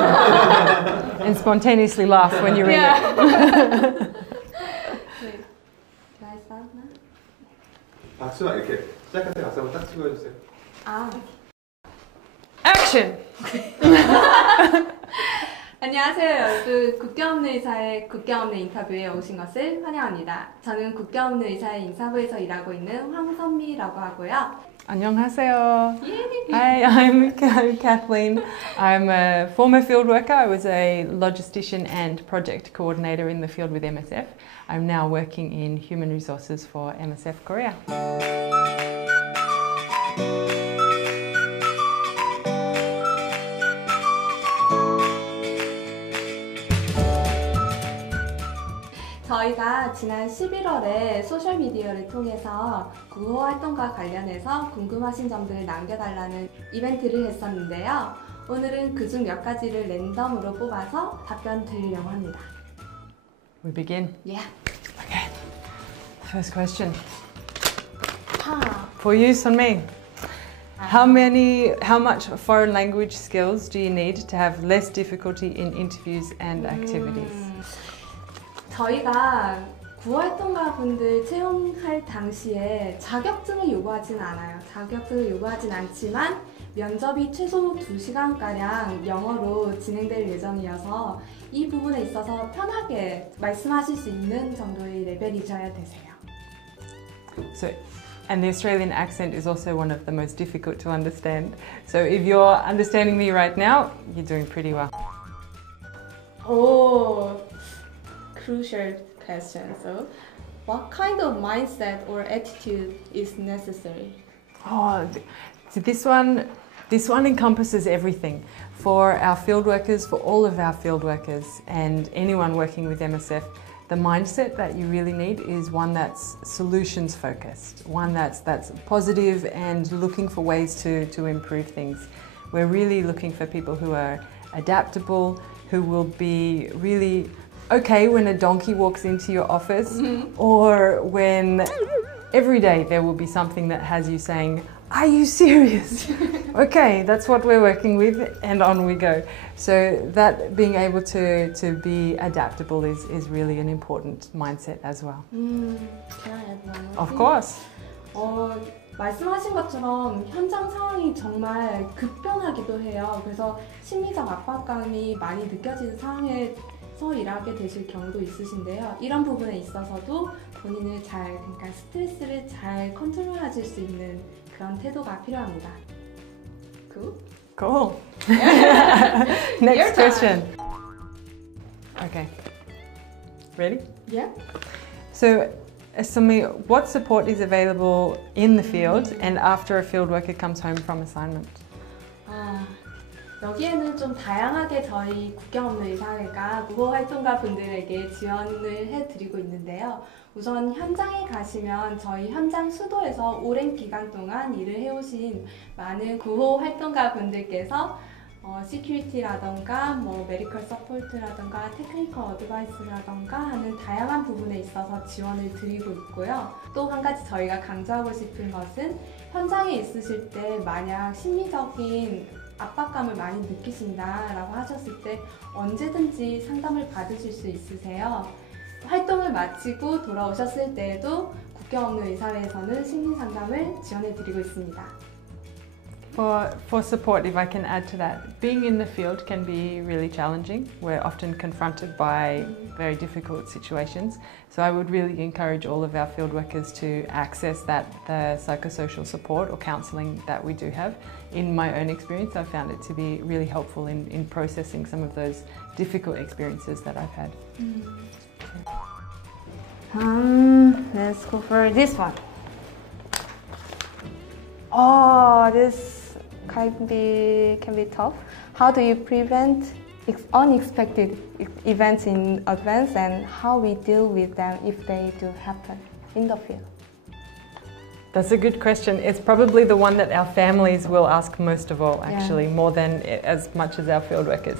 and spontaneously laugh when you read it. Can I start now? 박수나 이렇게 시작할 때 박수 한번 딱 치고 해주세요. Action! 안녕하세요 여러분, 국경없는 의사의 국경없는 인터뷰에 오신 것을 환영합니다. 저는 국경없는 의사의 인사부에서 일하고 있는 황선미라고 하고요. 안녕하세요. Hi, I'm Kathleen. I'm a former field worker. I was a logistician and project coordinator in the field with MSF. I'm now working in human resources for MSF Korea. 저희가 지난 11월에 소셜미디어를 통해서 구호활동가 관련해서 궁금하신 점들을 남겨달라는 이벤트를 했었는데요. 오늘은 그중 몇 가지를 랜덤으로 뽑아서 답변 드리려고 합니다. We begin? Yeah. Okay. First question. 하. For you, Sunmi. How much foreign language skills do you need to have less difficulty in interviews and activities? 저희가 구호활동가 분들 채용할 당시에 자격증을 요구하진 않아요. 자격증을 요구하진 않지만 면접이 최소 2시간가량 영어로 진행될 예정이어서 이 부분에 있어서 편하게 말씀하실 수 있는 정도의 레벨이셔야 되세요. So, and the Australian accent is also one of the most difficult to understand. So if you're understanding me right now, you're doing pretty well. Oh, crucial question. So, what kind of mindset or attitude is necessary? Oh, so this one encompasses everything. For our field workers, for all of our field workers and anyone working with MSF, the mindset that you really need is one that's solutions focused, one that's positive and looking for ways to improve things. We're really looking for people who are adaptable, who will be really okay when a donkey walks into your office, or when every day there will be something that has you saying, "Are you serious?" Okay, that's what we're working with, and on we go. So that being able to be adaptable is really an important mindset as well. Can I add one more Of thing? course. 말씀하신 것처럼 현장 상황이 정말 급변하기도 해요. 그래서 심리적 압박감이 많이 느껴지는 상황에서 일하게 되실 경우도 있으신데요. 이런 부분에 있어서도 본인을 그러니까 스트레스를 잘 컨트롤하실 수 있는 그런 태도가 필요합니다. Cool. Your Next turn. question. Okay. Ready? Yeah. So, Sumi, what support is available in the field and after a field worker comes home from assignment? 여기에는 좀 다양하게 저희 국경없는 의사회가 구호활동가 분들에게 지원을 해드리고 있는데요. 우선 현장에 가시면 저희 현장 수도에서 오랜 기간 동안 일을 해오신 많은 구호활동가 분들께서 시큐리티라던가 메디컬 서포트라던가 테크니컬 어드바이스라던가 하는 다양한 부분에 있어서 지원을 드리고 있고요. 또 한 가지 저희가 강조하고 싶은 것은 현장에 있으실 때 만약 심리적인 압박감을 많이 느끼신다라고 하셨을 때 언제든지 상담을 받으실 수 있으세요. 활동을 마치고 돌아오셨을 때에도 국경없는 의사회에서는 심리 상담을 지원해 드리고 있습니다. For support, if I can add to that, being in the field can be really challenging. We're often confronted by very difficult situations. So I would really encourage all of our field workers to access the psychosocial support or counselling that we do have. In my own experience, I've found it to be really helpful in processing some of those difficult experiences that I've had. Let's go for this one. Oh, this can be tough. How do you prevent unexpected events in advance, and how we deal with them if they do happen in the field? That's a good question. It's probably the one that our families will ask most of all, actually, more than as much as our field workers.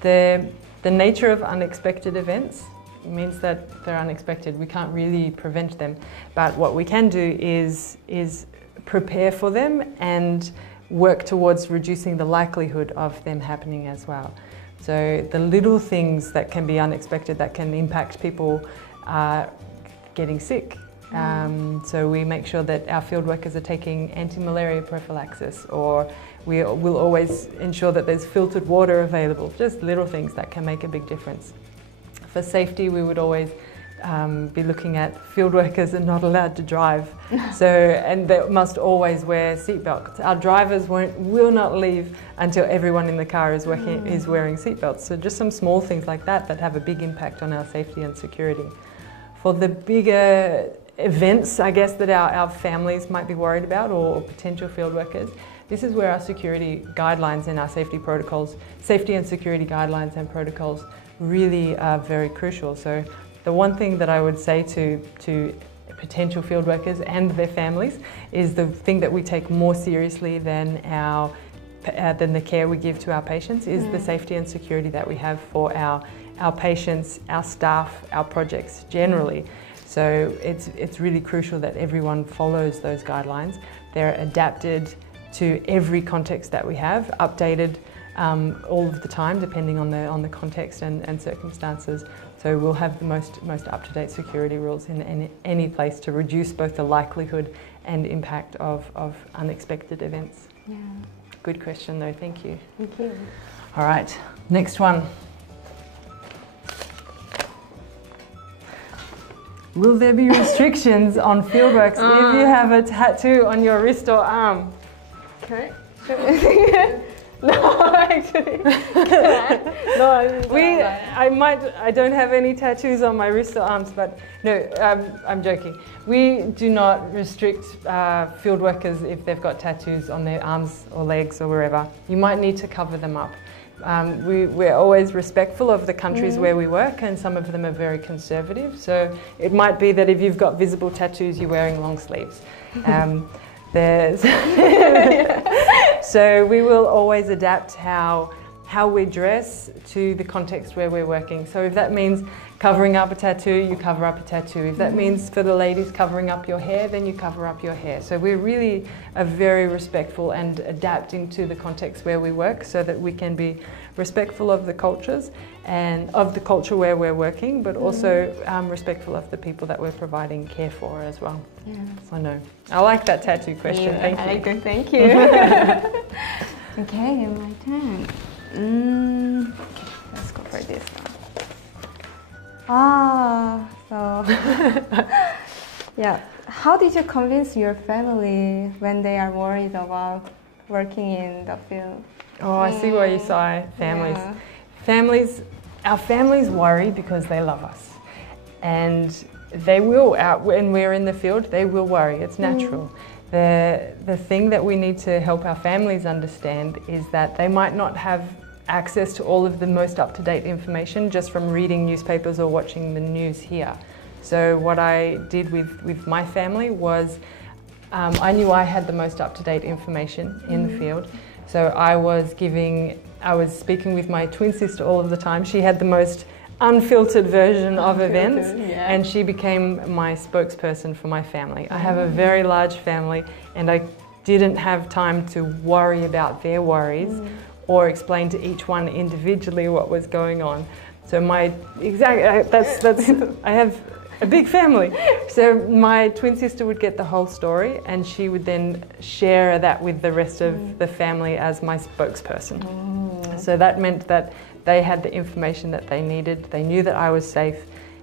The nature of unexpected events means that they're unexpected. We can't really prevent them, but what we can do is prepare for them and work towards reducing the likelihood of them happening as well. So the little things that can be unexpected that can impact people are getting sick. So we make sure that our field workers are taking anti-malaria prophylaxis, or we will always ensure that there's filtered water available. Just little things that can make a big difference. For safety, we would always be looking at field workers are not allowed to drive, and they must always wear seatbelts. Our drivers will not leave until everyone in the car is wearing seatbelts. So just some small things like that have a big impact on our safety and security. For the bigger events, I guess, that our families might be worried about, or potential field workers, this is where our security guidelines and our safety protocols, safety and security guidelines and protocols really are very crucial. So the one thing that I would say to potential field workers and their families is the thing that we take more seriously than the care we give to our patients is the safety and security that we have for our patients, our staff, our projects generally. So it's really crucial that everyone follows those guidelines. They're adapted to every context that we have, updated all of the time depending on the context and circumstances. So we'll have the most up-to-date security rules in any place to reduce both the likelihood and impact of unexpected events. Yeah. Good question though, thank you. Thank you. All right, next one. Will there be restrictions on fieldworks if you have a tattoo on your wrist or arm? Okay. No, actually. I don't have any tattoos on my wrists or arms, but no, I'm joking. We do not restrict field workers if they've got tattoos on their arms or legs or wherever. You might need to cover them up. We're always respectful of the countries where we work, and some of them are very conservative. So it might be that if you've got visible tattoos, you're wearing long sleeves. So we will always adapt how we dress to the context where we're working. So if that means covering up a tattoo, you cover up a tattoo. If that means for the ladies covering up your hair, then you cover up your hair. So we really are very respectful and adapting to the context where we work so that we can be respectful of the cultures and of the culture where we're working, but also respectful of the people that we're providing care for as well. Yeah. So no, I like that tattoo question. Yeah, Thank you. I like it. Thank you. Okay, my turn. Okay, let's go for this one. Yeah. How did you convince your family when they are worried about working in the field? Oh, I see why you say families. Yeah. Our families worry because they love us. And they will, when we're in the field, they will worry. It's natural. The thing that we need to help our families understand is that they might not have access to all of the most up-to-date information just from reading newspapers or watching the news here. So what I did with my family was I knew I had the most up-to-date information in the field. So I was speaking with my twin sister all of the time. She had the most unfiltered version of events, and she became my spokesperson for my family. I have a very large family, and I didn't have time to worry about their worries or explain to each one individually what was going on. So I have a big family. So my twin sister would get the whole story, and she would then share that with the rest of the family as my spokesperson. So that meant that they had the information that they needed. They knew that I was safe,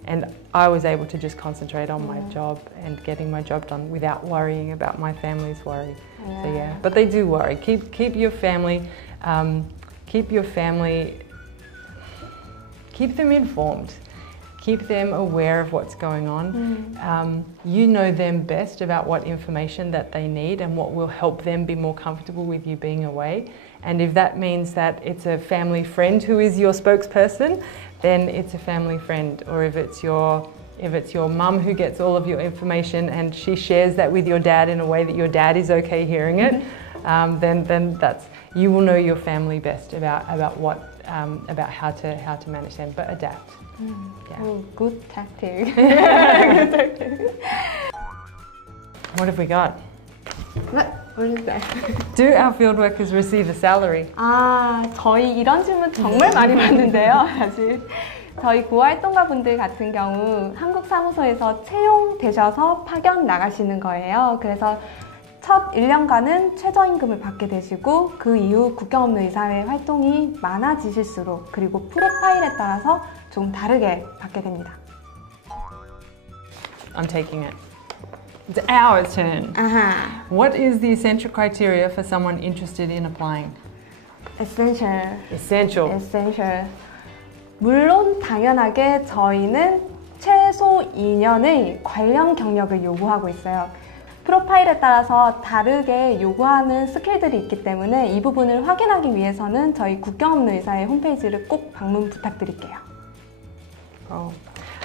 and I was able to just concentrate on my job and getting my job done without worrying about my family's worry. So yeah, but they do worry. Keep your family, keep them informed. Keep them aware of what's going on. You know them best about what information that they need and what will help them be more comfortable with you being away. And if that means that it's a family friend who is your spokesperson, then it's a family friend. Or if it's your mum who gets all of your information and she shares that with your dad in a way that your dad is okay hearing it, then you will know your family best about how to manage them, but adapt. Yeah. Oh, good tactic. What have we got? What is that? Do our field workers receive a salary? 저희 이런 질문 정말 많이 받는데요, 사실. 저희 구호활동가 분들 같은 경우 한국 사무소에서 채용되셔서 파견 나가시는 거예요. 그래서 첫 1년간은 최저임금을 받게 되시고 그 이후 국경없는의사회 활동이 많아지실수록 그리고 프로파일에 따라서 좀 다르게 받게 됩니다. I'm taking it. It's our turn. What is the essential criteria for someone interested in applying? Essential. 물론 당연하게 저희는 최소 2년의 관련 경력을 요구하고 있어요. 프로파일에 따라서 다르게 요구하는 스킬들이 있기 때문에 이 부분을 확인하기 위해서는 저희 국경없는의사회 홈페이지를 꼭 방문 부탁드릴게요.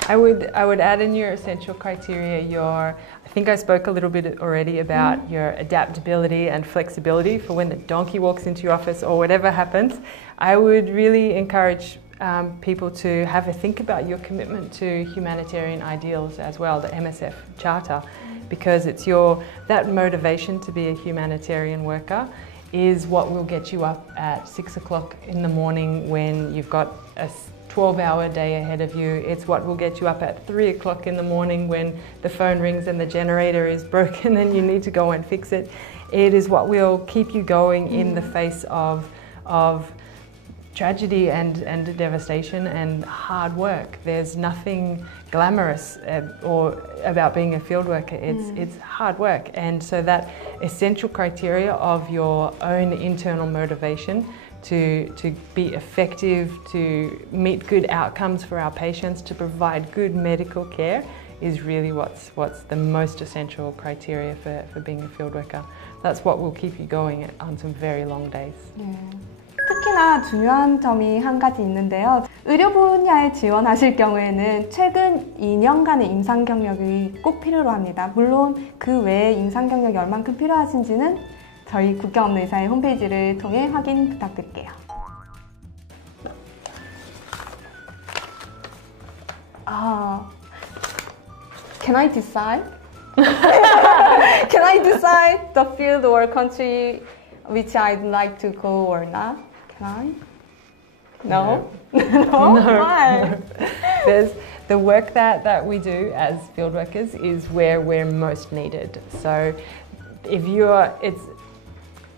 I would add in your essential criteria I think I spoke a little bit already about your adaptability and flexibility for when the donkey walks into your office or whatever happens. I would really encourage people to have a think about your commitment to humanitarian ideals as well, the MSF Charter, because it's that motivation to be a humanitarian worker is what will get you up at 6 o'clock in the morning when you've got a 12-hour day ahead of you. It's what will get you up at 3 o'clock in the morning when the phone rings and the generator is broken and you need to go and fix it. It is what will keep you going in the face of tragedy and devastation and hard work. There's nothing glamorous about being a field worker. It's hard work, and so that essential criteria of your own internal motivation to be effective, to meet good outcomes for our patients, to provide good medical care is really what's the most essential criteria for being a field worker. That's what will keep you going on some very long days. 특히나 중요한 점이 한 가지 있는데요. 의료 분야에 지원하실 경우에는 최근 2년간의 임상 경력이 꼭 필요로 합니다. 물론 그 외에 임상 경력이 얼만큼 필요하신지는 저희 국경없는의사회 홈페이지를 통해 확인 부탁드릴게요. Can I decide? Can I decide the field or country which I'd like to go or not? Can I? No? No? Why? There's the work that we do as field workers is where we're most needed. So if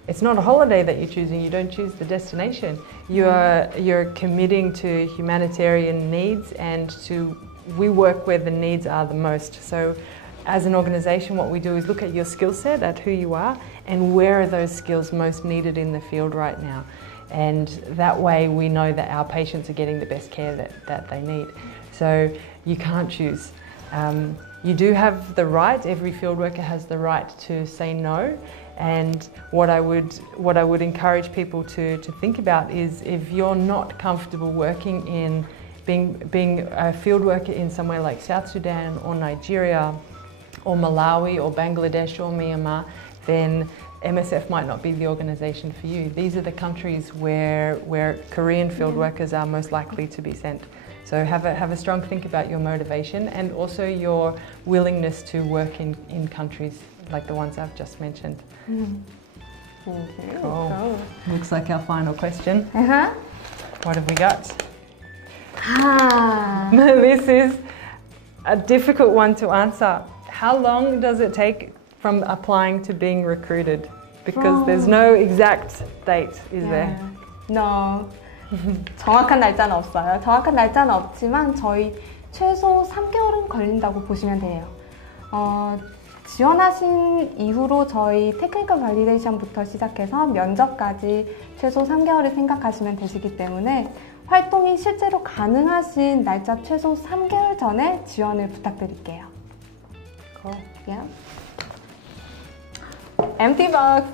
it's not a holiday that you're choosing, you don't choose the destination. You're committing to humanitarian needs and we work where the needs are the most. So as an organisation, what we do is look at your skill set, at who you are, and where are those skills most needed in the field right now. And that way we know that our patients are getting the best care that they need. So you can't choose. You do have the right, every field worker has the right to say no. And what I would encourage people to think about is if you're not comfortable working in being a field worker in somewhere like South Sudan or Nigeria or Malawi or Bangladesh or Myanmar, then MSF might not be the organisation for you. These are the countries where Korean field workers are most likely to be sent. So have a strong think about your motivation and also your willingness to work in countries like the ones I've just mentioned. Okay, cool. Looks like our final question. What have we got? This is a difficult one to answer. How long does it take from applying to being recruited? Because there's no exact date, is there? No. 정확한 날짜는 없어요. 정확한 날짜는 없지만 저희 최소 3개월은 걸린다고 보시면 돼요. 지원하신 이후로 저희 테크니컬 발리데이션부터 시작해서 면접까지 최소 3개월을 생각하시면 되시기 때문에 활동이 실제로 가능하신 날짜 최소 3개월 전에 지원을 부탁드릴게요. Cool. Yeah. Empty box.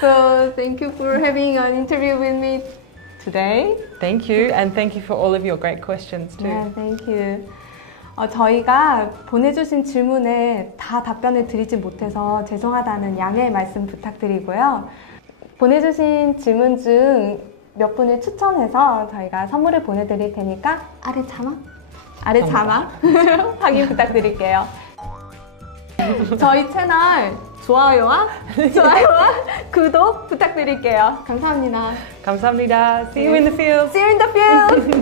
So thank you for having an interview with me today. Thank you, and thank you for all of your great questions too. Yeah, thank you. 저희가 보내주신 질문에 다 답변을 드리지 못해서 죄송하다는 양해의 말씀 부탁드리고요. 보내주신 질문 중 몇 분을 추천해서 저희가 선물을 보내드릴 테니까 아래 자막 확인 부탁드릴게요. 저희 채널 좋아요와 구독 부탁드릴게요. 감사합니다. 감사합니다. See you in the field. See you in the field.